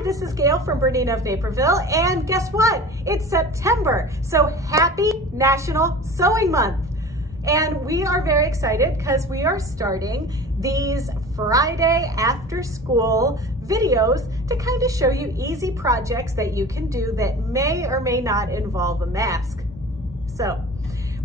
Hi, this is Gayle from BERNINA of Naperville, and guess what? It's September, so happy National Sewing Month. And we are very excited because we are starting these Friday after school videos to kind of show you easy projects that you can do that may or may not involve a mask. So,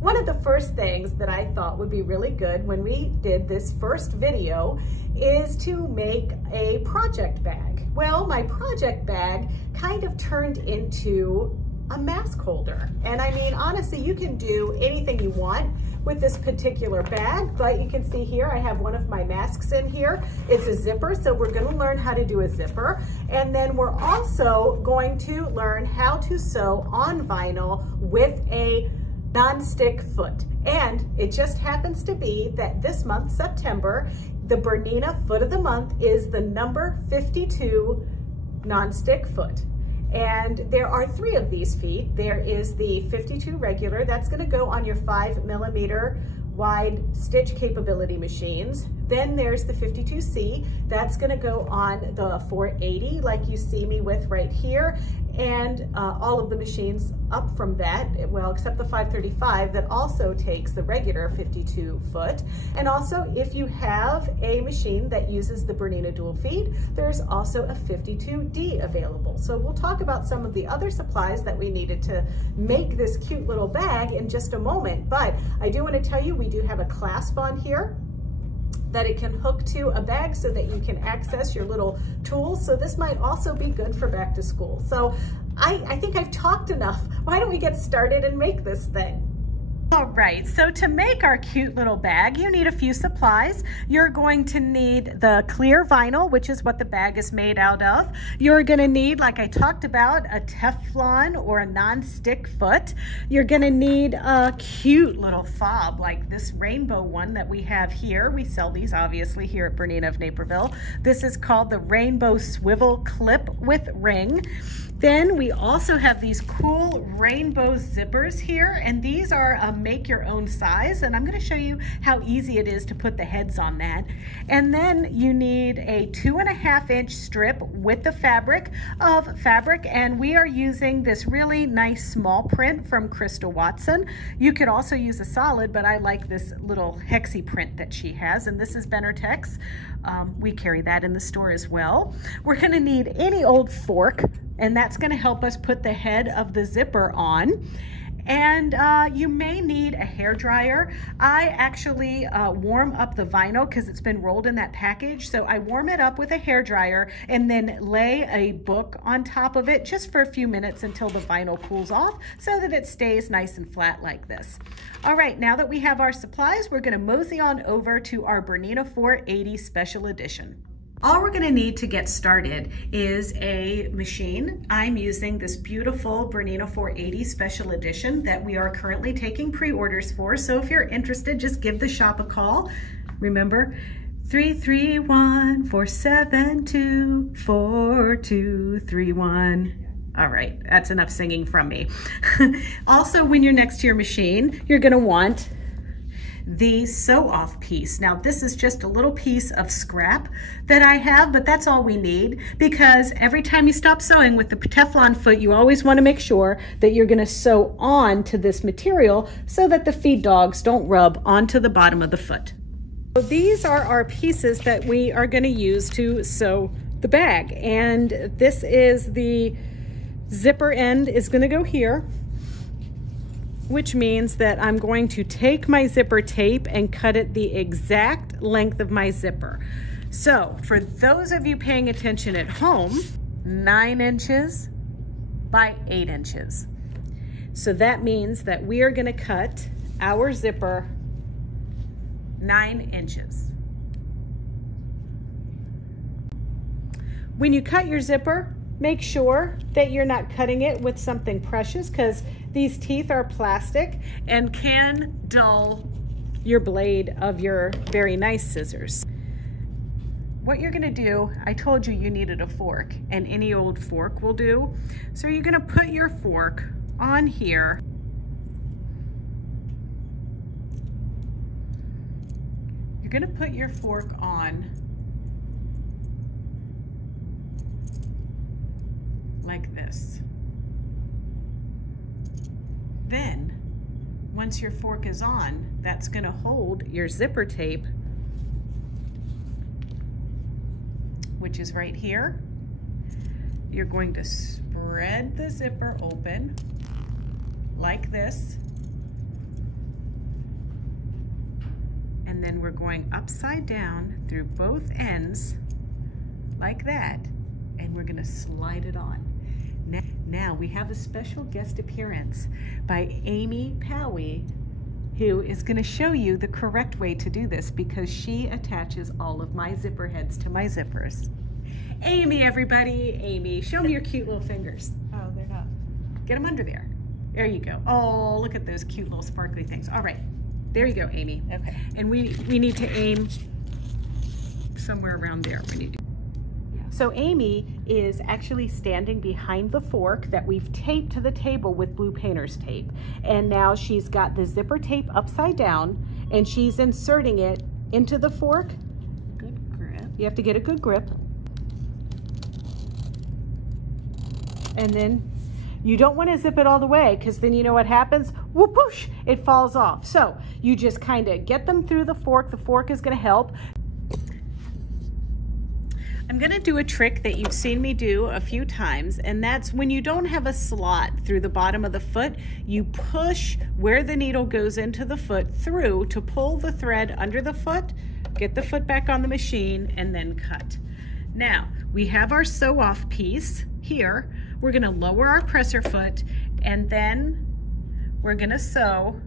one of the first things that I thought would be really good when we did this first video is to make a project bag. Well, my project bag kind of turned into a mask holder. And I mean, honestly, you can do anything you want with this particular bag, but you can see here, I have one of my masks in here. It's a zipper, so we're gonna learn how to do a zipper. And then we're also going to learn how to sew on vinyl with a non-stick foot. And it just happens to be that this month, September, the BERNINA foot of the month is the number 52 non-stick foot. And there are 3 of these feet. There is the 52 regular, that's gonna go on your 5mm wide stitch capability machines. Then there's the 52C, that's gonna go on the 480 like you see me with right here, and all of the machines up from that, well, except the 535 that also takes the regular 52 foot. And also, if you have a machine that uses the BERNINA dual feed, there's also a 52D available. So we'll talk about some of the other supplies that we needed to make this cute little bag in just a moment. But I do want to tell you, we do have a clasp on here that it can hook to a bag so that you can access your little tools. So this might also be good for back to school. So I think I've talked enough. Why don't we get started and make this thing? All right, so to make our cute little bag, you need a few supplies. You're going to need the clear vinyl, which is what the bag is made out of. You're gonna need, like I talked about, a Teflon or a non-stick foot. You're gonna need a cute little fob, like this rainbow one that we have here. We sell these obviously here at BERNINA of Naperville. This is called the Rainbow Swivel Clip with Ring. Then we also have these cool rainbow zippers here, and these are a make your own size, and I'm going to show you how easy it is to put the heads on that. And then you need a 2.5-inch strip with the fabric, and we are using this really nice small print from Crystal Watson. You could also use a solid, but I like this little hexy print that she has, and this is Benartex. We carry that in the store as well. We're going to need any old fork, and that's going to help us put the head of the zipper on. And you may need a hair dryer. I actually warm up the vinyl because it's been rolled in that package. So I warm it up with a hair dryer and then lay a book on top of it just for a few minutes until the vinyl cools off so that it stays nice and flat like this. All right, now that we have our supplies, we're gonna mosey on over to our BERNINA 480 Special Edition. All we're gonna need to get started is a machine. I'm using this beautiful BERNINA 480 Special Edition that we are currently taking pre-orders for. So if you're interested, just give the shop a call. Remember, 331-472-4231. All right, that's enough singing from me. Also, when you're next to your machine, you're gonna want the sew off piece. Now this is just a little piece of scrap that I have, but that's all we need, because every time you stop sewing with the Teflon foot, you always want to make sure that you're going to sew on to this material so that the feed dogs don't rub onto the bottom of the foot. So these are our pieces that we are going to use to sew the bag, and this is the zipper end is going to go here, which means that I'm going to take my zipper tape and cut it the exact length of my zipper. So for those of you paying attention at home, 9 inches by 8 inches. So that means that we are going to cut our zipper 9 inches. When you cut your zipper, make sure that you're not cutting it with something precious, because these teeth are plastic and can dull your blade of your very nice scissors. What you're gonna do, I told you needed a fork, and any old fork will do. So you're gonna put your fork on here. You're gonna put your fork on like this. Then, once your fork is on, that's going to hold your zipper tape, which is right here. You're going to spread the zipper open like this. And then we're going upside down through both ends like that, and we're going to slide it on. Now we have a special guest appearance by Amy Powie, who is going to show you the correct way to do this because she attaches all of my zipper heads to my zippers. Amy, everybody, Amy, show me your cute little fingers. Oh, they're not. Get them under there. There you go. Oh, look at those cute little sparkly things. All right, there you go, Amy. Okay. And we need to aim somewhere around there. We need to. So Amy is actually standing behind the fork that we've taped to the table with blue painter's tape. And now she's got the zipper tape upside down and she's inserting it into the fork. Good grip. You have to get a good grip. And then you don't want to zip it all the way because then you know what happens? Whoopoosh, it falls off. So you just kind of get them through the fork. The fork is going to help. I'm going to do a trick that you've seen me do a few times, and that's when you don't have a slot through the bottom of the foot, you push where the needle goes into the foot through to pull the thread under the foot, get the foot back on the machine, and then cut. Now, we have our sew-off piece here. We're going to lower our presser foot, and then we're going to sew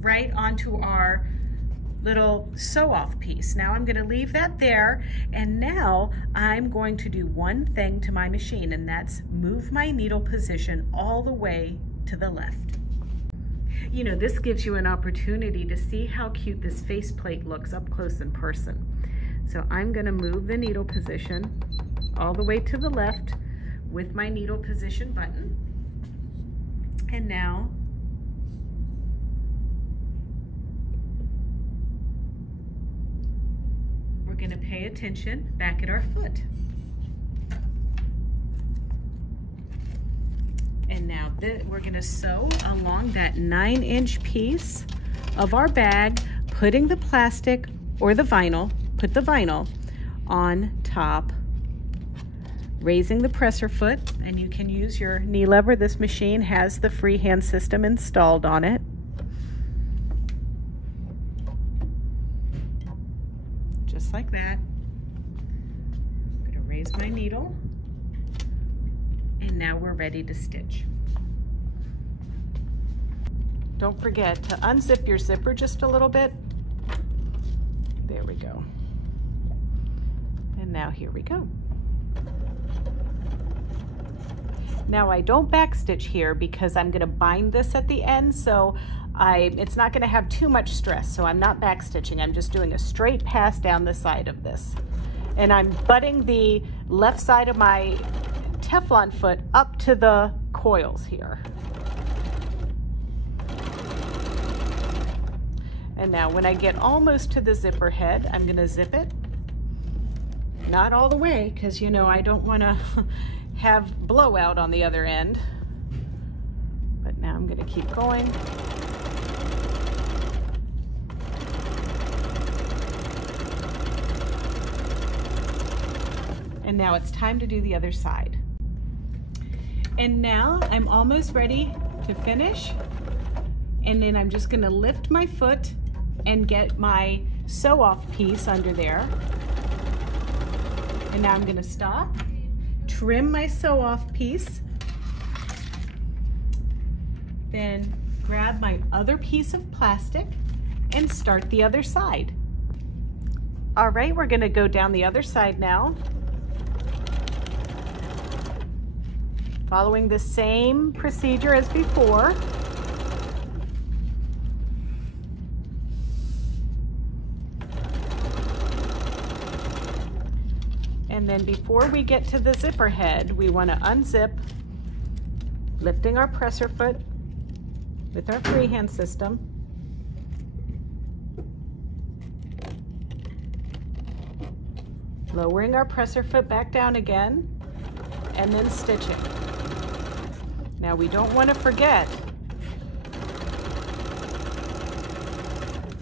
right onto our little sew-off piece. Now I'm going to leave that there, and now I'm going to do one thing to my machine, and that's move my needle position all the way to the left. You know, this gives you an opportunity to see how cute this faceplate looks up close in person. So I'm going to move the needle position all the way to the left with my needle position button. And now we're going to pay attention back at our foot. And now we're going to sew along that 9-inch piece of our bag, putting the plastic or the vinyl, put the vinyl on top, raising the presser foot, and you can use your knee lever. This machine has the freehand system installed on it. Just like that. I'm going to raise my needle, and now we're ready to stitch. Don't forget to unzip your zipper just a little bit. There we go. And now here we go. Now I don't backstitch here because I'm going to bind this at the end, so it's not going to have too much stress, so I'm not backstitching. I'm just doing a straight pass down the side of this. And I'm butting the left side of my Teflon foot up to the coils here. And now when I get almost to the zipper head, I'm going to zip it. Not all the way, because you know I don't want to have blowout on the other end. But now I'm going to keep going. And now it's time to do the other side. And now I'm almost ready to finish. And then I'm just going to lift my foot and get my sew-off piece under there. And now I'm going to stop, trim my sew-off piece, then grab my other piece of plastic and start the other side. All right, we're going to go down the other side now, following the same procedure as before. And then before we get to the zipper head, we want to unzip, lifting our presser foot with our freehand system. Lowering our presser foot back down again, and then stitching. Now we don't want to forget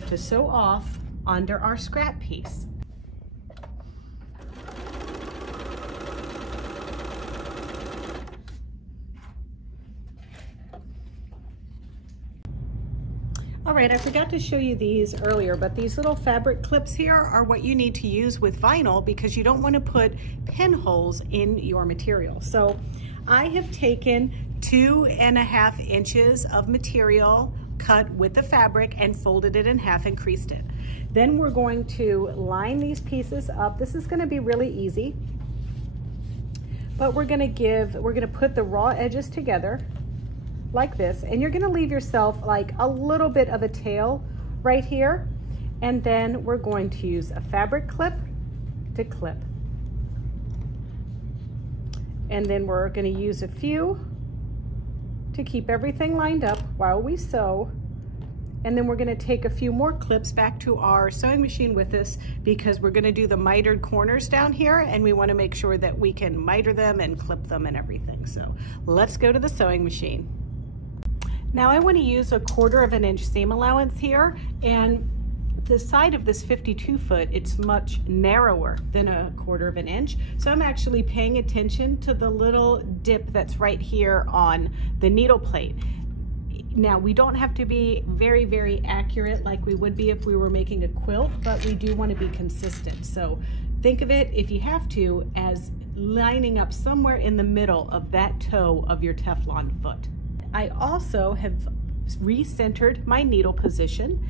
to sew off under our scrap piece. All right, I forgot to show you these earlier, but these little fabric clips here are what you need to use with vinyl because you don't want to put pinholes in your material. So I have taken 2.5 inches of material cut with the fabric and folded it in half and creased it. Then we're going to line these pieces up. This is going to be really easy, but we're going to put the raw edges together like this, and you're going to leave yourself like a little bit of a tail right here, and then we're going to use a fabric clip to clip, and then we're going to use a few to keep everything lined up while we sew, and then we're going to take a few more clips back to our sewing machine with us because we're going to do the mitered corners down here, and we want to make sure that we can miter them and clip them and everything. So let's go to the sewing machine. Now I want to use a 1/4 inch seam allowance here, and the side of this 52 foot, it's much narrower than a 1/4 inch. So I'm actually paying attention to the little dip that's right here on the needle plate. Now we don't have to be very, very accurate like we would be if we were making a quilt, but we do want to be consistent. So think of it, if you have to, as lining up somewhere in the middle of that toe of your Teflon foot. I also have recentered my needle position,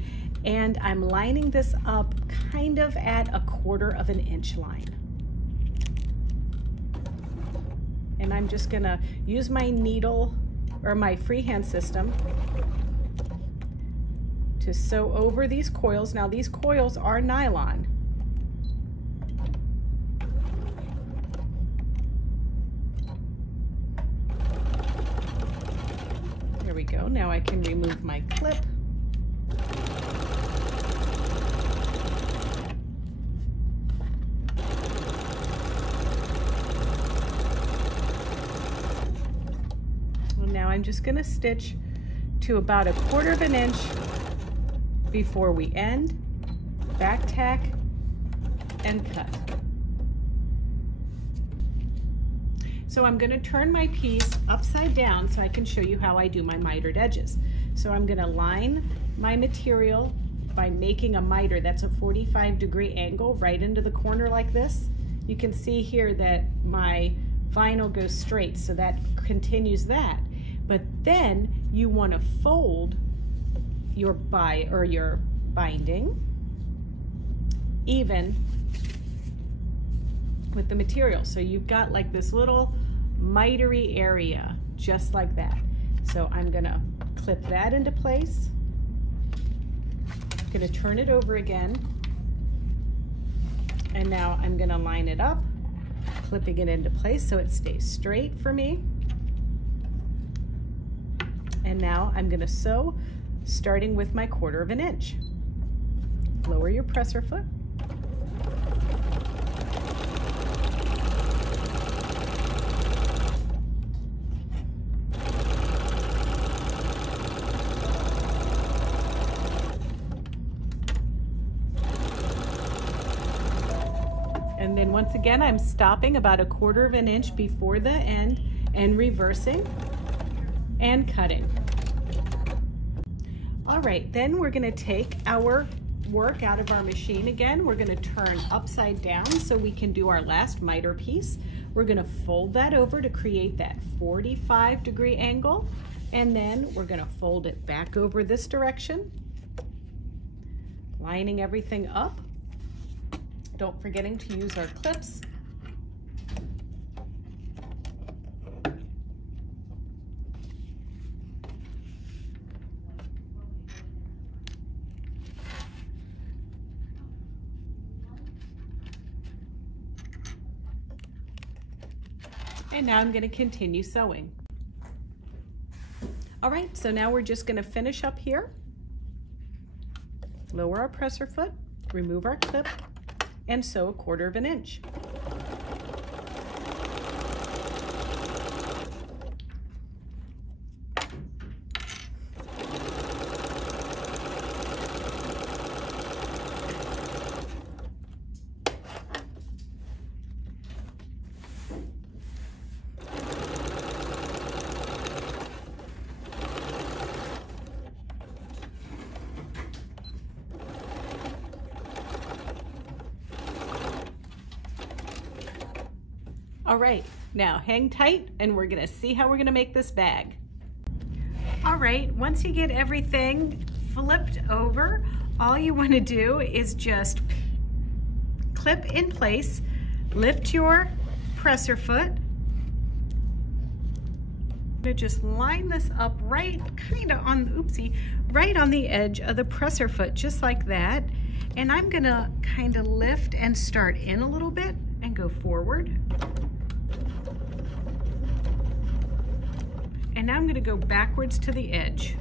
and I'm lining this up kind of at a 1/4 inch line. And I'm just gonna use my needle or my freehand system to sew over these coils. Now these coils are nylon. There we go. Now I can remove my clip. Well, now I'm just going to stitch to about a 1/4 inch before we end, back tack, and cut. So I'm going to turn my piece upside down so I can show you how I do my mitered edges. So I'm going to line my material by making a miter that's a 45-degree angle right into the corner like this. You can see here that my vinyl goes straight, so that continues that. But then you want to fold your binding even with the material. So you've got like this little mitery area just like that. So I'm gonna clip that into place. I'm gonna turn it over again. And now I'm gonna line it up, clipping it into place so it stays straight for me. And now I'm gonna sew, starting with my 1/4 inch. Lower your presser foot. And then once again, I'm stopping about a 1/4 inch before the end and reversing and cutting. All right, then we're gonna take our work out of our machine again. We're gonna turn upside down so we can do our last miter piece. We're gonna fold that over to create that 45-degree angle, and then we're gonna fold it back over this direction, lining everything up. Don't forgetting to use our clips. And now I'm going to continue sewing. All right, so now we're just going to finish up here. Lower our presser foot, remove our clip, and sew 1/4 inch. All right, now hang tight and we're gonna see how we're gonna make this bag. All right, once you get everything flipped over, all you wanna do is just clip in place, lift your presser foot. I'm gonna just line this up right right on the edge of the presser foot, just like that. And I'm gonna kind of lift and start in a little bit and go forward. And now I'm going to go backwards to the edge.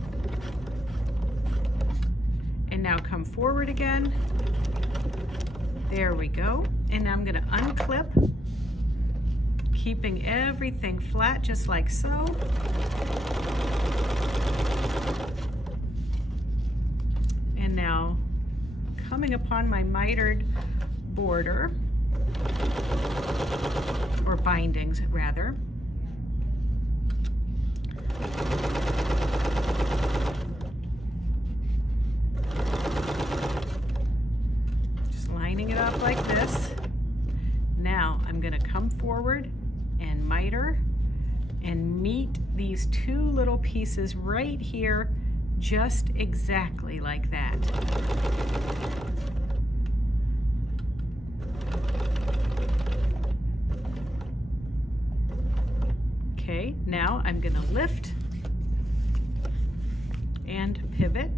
And now come forward again. There we go. And now I'm going to unclip, keeping everything flat just like so. And now coming upon my mitered border, or bindings rather. Just lining it up like this. Now I'm going to come forward and miter and meet these 2 little pieces right here, just exactly like that. Okay, now I'm going to lift and pivot,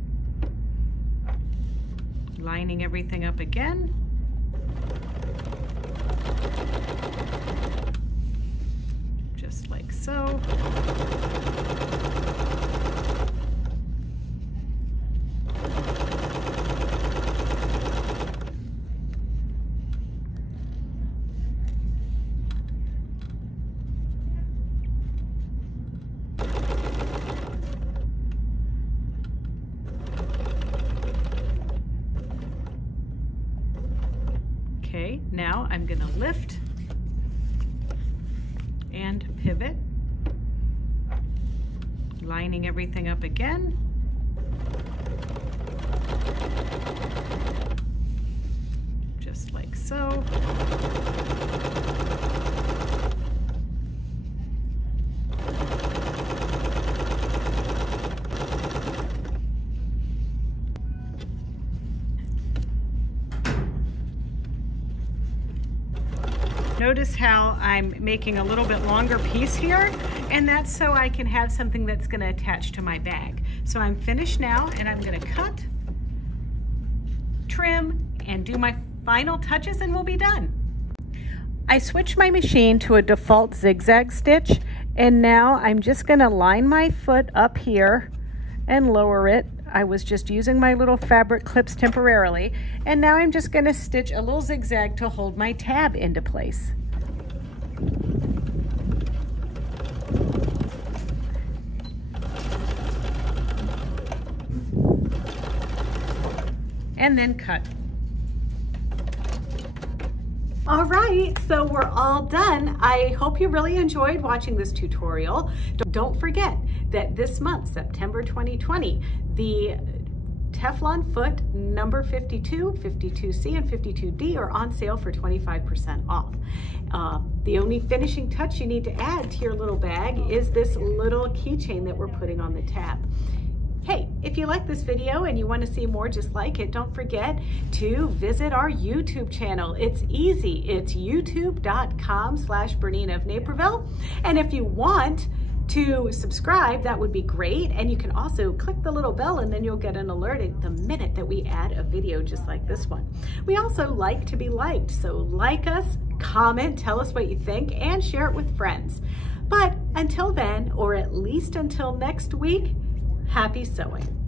lining everything up again. Just like so. Okay, now I'm going to lift and pivot, lining everything up again. Just like so. Notice how I'm making a little bit longer piece here, and that's so I can have something that's going to attach to my bag. So I'm finished now, and I'm going to cut, trim, and do my final touches, and we'll be done. I switched my machine to a default zigzag stitch, and now I'm just going to line my foot up here and lower it. I was just using my little fabric clips temporarily, and now I'm just going to stitch a little zigzag to hold my tab into place. And then cut. All right, so we're all done. I hope you really enjoyed watching this tutorial. Don't forget that this month, September 2020, the Teflon foot number 52, 52C, and 52D are on sale for 25% off. The only finishing touch you need to add to your little bag is this little keychain that we're putting on the tab. Hey, if you like this video and you want to see more just like it, don't forget to visit our YouTube channel. It's easy. It's youtube.com/BERNINA of Naperville. And if you want to subscribe, that would be great. And you can also click the little bell and then you'll get an alert the minute that we add a video just like this one. We also like to be liked, so like us, comment, tell us what you think, and share it with friends. But until then, or at least until next week, happy sewing.